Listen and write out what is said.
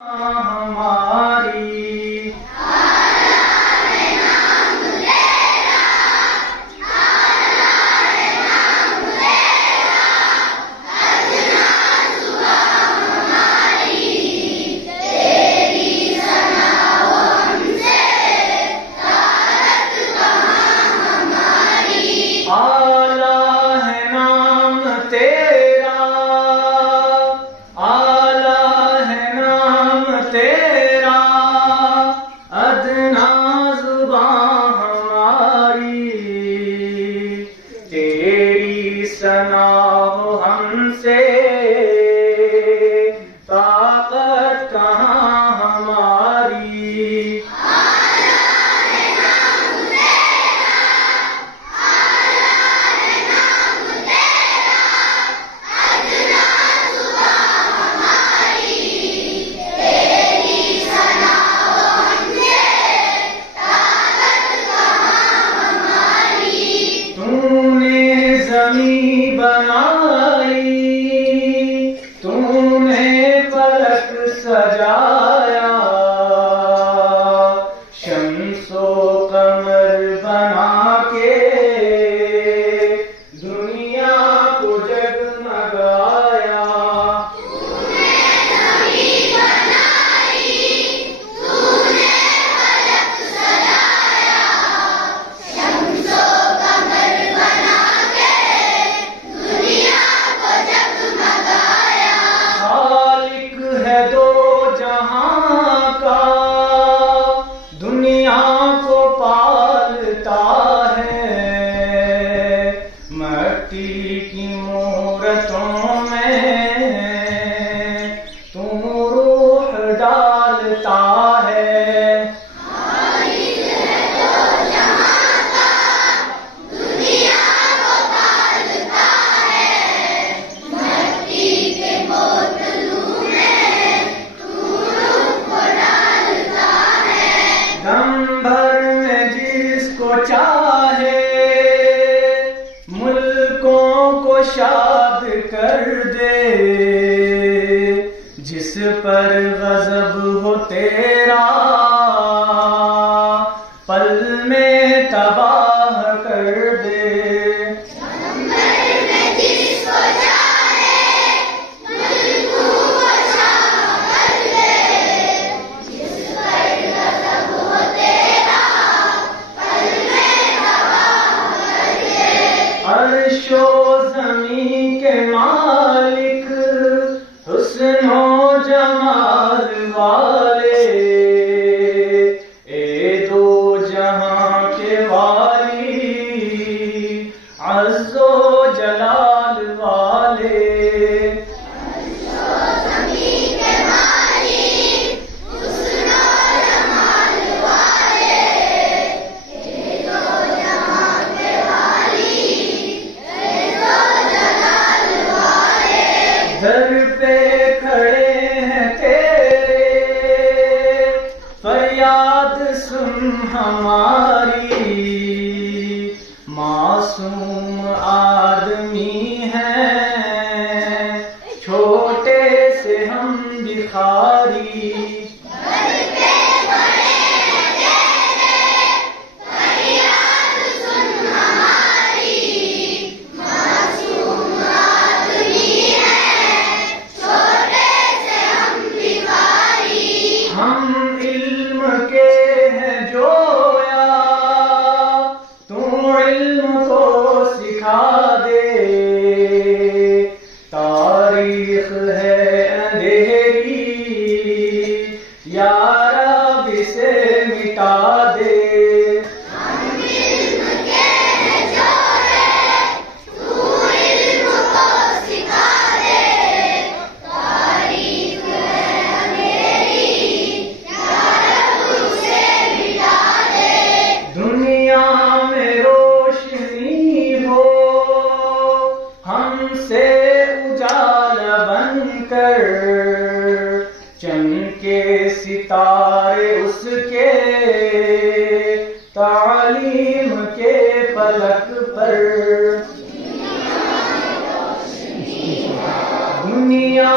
हमारी आला है नाम तेरा, आला है नाम तेरा, अदना जुबां हमारी, तेरी सना हो हमसे ताकत कहाँ हमारी। तूने ज़मीं बनाई, तूने फलक सजाया, शम्सो कमर बना के दुनिया को जगमगाया। तूने ज़मीं बनाई, तूने फलक सजाया, शम्सो कमर बना के दुनिया को जगमगाया। खालिक है दो जहां का, दुनिया को पालता है, मट्टी की मूरतों में तू रूह डालता है। खालिक है दो जहां का, दुनिया को पालता है, मट्टी के बोतलों में तू रूह को डालता है। दम भर में जिसको चाहे मुल्कों को शाद कर दे, जिस पर गजब हो तेरा पल में तबाह कर दे। नंबर में जिसको चाहे मुल्कों को शाह कर दे, जिस पर गजब हो तेरा पल में तबाह कर दे। अर्शो ज़मीं के मालिक, हुस्नो जमाल वाले, ए दो जहां के वाली, अज़्ज़ो जलाल वाले। ज़मीं के मालिक, हुस्नो जमाल वाले, ए दो जहां के वाली, ए दो जलाल वाले। दर पे खड़े हैं तेरे, फरियाद सुन हमारी, मासूम आदमी हैं, छोटे से हम भिखारी। घर पे खड़े हैं तेरे, फरियाद सुन हमारी, मासूम आदमी हैं, छोटे से हम भिखारी। हम इल्म के हैं जोया, तू इल्म को सिखा दे, तारीख है अंधेरी, या रब इसे मिटा दे। हम इल्म के हैं जोया, तू इल्म को सिखा दे, तारीख है अंधेरी, या रब उसे मिटा दे। दुनिया में रोशनी हो, हमसे उजाला बनकर, चमके सितारे उसके तालीम के फलक पर। दुनिया